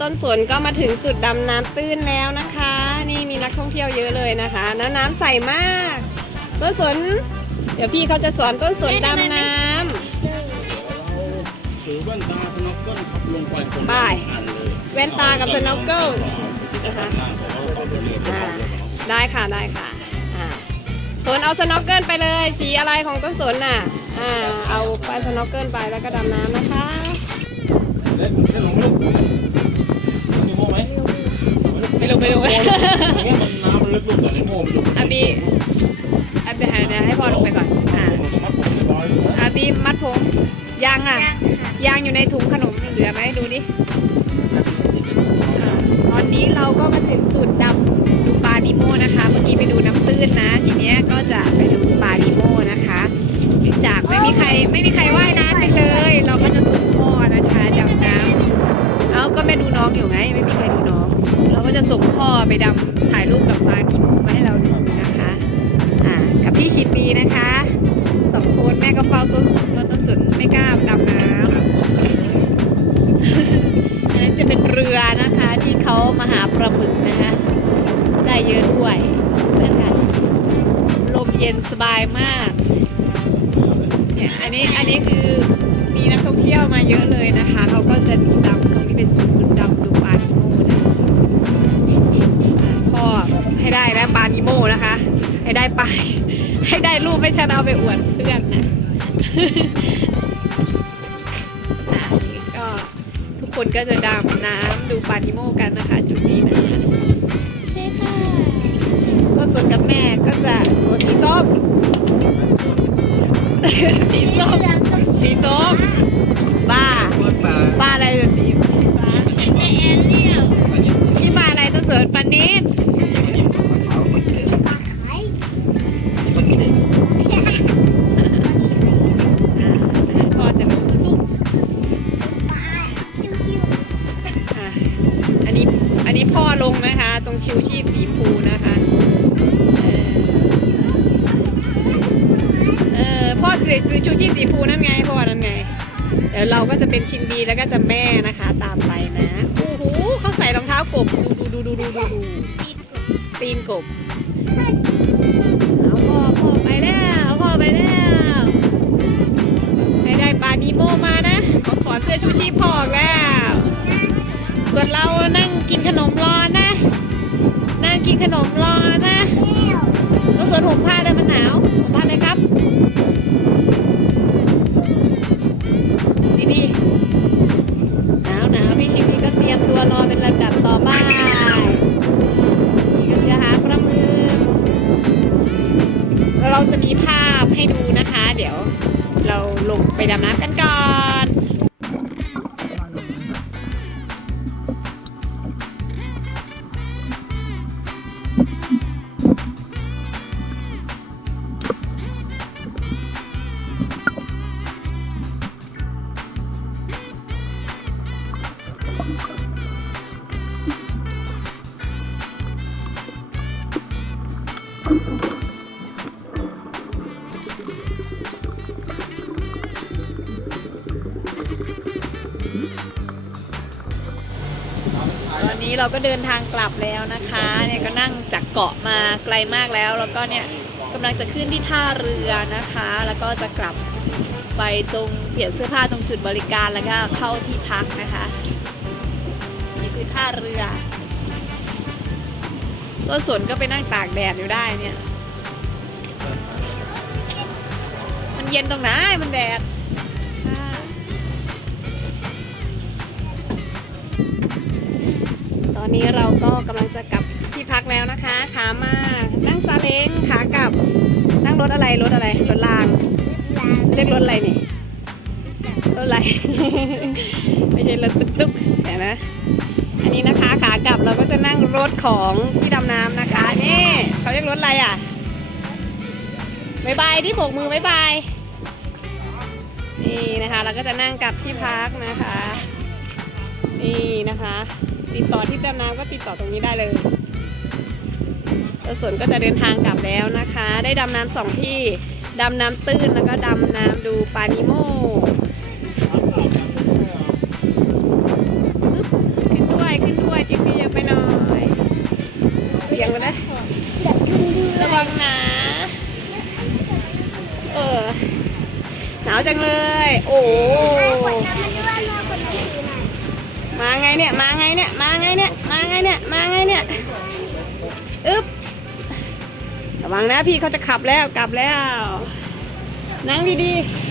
ต้นสนก็มาถึงจุดดำน้ำตื้นแล้วนะคะ นี่มีนักท่องเที่ยวเยอะเลยนะคะ แล้วน้ำใสมาก ต้นสน เดี๋ยวพี่เขาจะสอนต้นสนดำน้ถือแว่นตาสน็อกเกิลขับลงไปคนำบายอันเลยแว่นตากับสโนว์เกิลที่จะทำล่างของเราสองคนเลยอ่าได้ค่ะได้ค่ะอ่าสนเอาสโนว์เกิลไปเลย สีอะไรของต้นสนน่ะอ่าเอาไปสโนว์เกิลไปแล้วก็ดำน้ำนะคะ เล่นเล่นลงลึกมีโม่ไหมไม่รู้ไม่รู้อย่างเงี้ยมันน้ำมันลึกๆแต่ในโม่มันอยู่อาบีอาบีเดี๋ยให้พ่อลงไปก่อนอ่ารียบร้อยเลยนะอาบีมัดผมยางอะยางอยู่ในถุงขนมเหลือไหมดูดิอ่ตอนนี้เราก็มาถึงจุดดำดูปลานิโมนะคะ เมื่อกี้ไปดูน้ำตื้นนะ ทีเนี้ยก็จะไป ถ่ายรูปกับปลานิโมาให้เราดูนะคะ อ่า กับพี่ชิปีนะคะสองคนแม่ก็เฝ้าต้นสนต้นสนไม่กล้าดำน้ำอันนั้นจะเป็นเรือนะคะที่เขามาหาปลาหมึกนะคะ ได้เยอะด้วยเพื่อนกันลมเย็นสบายมากเนี่ยอันนี้อันนี้คือมีนักท่องเที่ยวมาเยอะเลยนะคะเขาก็จะดำ ให้ได้รูปให้ฉันเอาไปอวดเพื่อนนะอะนี่ก็ทุกคนก็จะดำน้ำดูปานิโมกันนะคะ จุดนี้นะคะใช่ค่ะก็ส่วนกับแม่ก็จะโอ้สีส้มสีส้มสีส้มบ้าบ้าอะไรเนี่ยสีฟ้าที่มาอะไรต้นเสริญปานิด ลงนะคะ ตรงชิวชีพสีฟูนะคะเออเออพ่อซื้อชูชีพสีฟูนั่นไงพ่อนั่นไงเดี๋ยวเราก็จะเป็นชินดีแล้วก็จะแม่นะคะ ตามไปนะโอ้โหเขาใส่รองเท้ากบดูดูดูดูดูดูตีนกบเอาพ่อพ่อไปแล้วพ่อไปแล้วให้ได้ปลานิโมมานะขอถอดเสื้อชูชีพพ่อกแล้ว ส่วนเรานั่งกินขนม ขนมรอนะแล้วส่วนห่มผ้าเลยมันหนาวห่มผ้าเลยครับดีดีหนาวหนาวพี่ชิวีก็เตรียมตัวรอเป็นลำดับต่อไปนี่ก็หาปลาหมึกแล้วเราจะมีภาพให้ดูนะคะ เดี๋ยวเราลงไปดำน้ำกันก่อน ตอนนี้เราก็เดินทางกลับแล้วนะคะเนี่ยก็นั่งจากเกาะมาไกลมากแล้ว แล้วก็เนี่ยกำลังจะขึ้นที่ท่าเรือนะคะ แล้วก็จะกลับไปตรงเปลี่ยนเสื้อผ้าตรงจุดบริการแล้วก็เข้าที่พักนะคะ คือท่าเรือต้นสนก็ไปนั่งตากแดดอยู่ได้เนี่ย มันเย็นตรงไหนมันแดดตอนนี้เราก็กำลังจะกลับที่พักแล้วนะคะขามานั่งซาเล้งขากลับนั่งรถอะไรรถอะไรรถรางเรียกรถอะไรนี่รถอะไร ไม่ใช่รถตุ๊กๆเห็นไหม อันนี้นะคะขากลับเราก็จะนั่งรถของที่ดำน้ำนะคะนี่เขาเรียกรถอะไรอะบายบายที่โบกมือบายบายนี่นะคะเราก็จะนั่งกลับที่พักนะคะนี่นะคะ ติดต่อที่ดำน้ำก็ติดต่อตรงนี้ได้เลยแล้วส่วนก็จะเดินทางกลับแล้วนะคะ ได้ดำน้ำสองที่ ดำน้ำตื้นแล้วก็ดำน้ำดูปลานิโม งมานะเดี๋ยวคุณดูระวังนะ เออ หนาวจังเลย โอ้ขวดน้ำมันด้วยรอคนน้ำถือหน่อยมาไงเนี่ย มาไงเนี่ย มาไงเนี่ย มาไงเนี่ย มาไงเนี่ย อึ๊บ ระวังนะพี่เขาจะขับแล้ว กลับแล้ว นั่งดีๆ